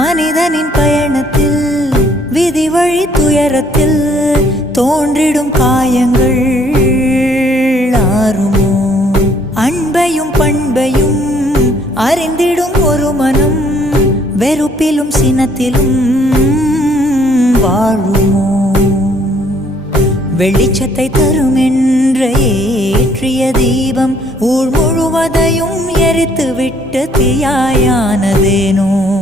மனிதனின் பயணத்தில் விதி வழி துயரத்தில் தோன்றிடும் காயங்கள் ஆறுமோ? அன்பையும் பண்பையும் அறிந்திடும் ஒரு மனம் வெறுப்பிலும் சினத்திலும் வாழுமோ? வெளிச்சத்தை தரும் என்ற ஏற்றிய தீபம் ஊர் முழுவதையும் எரித்து விட்டு தீயாயானதேனோ?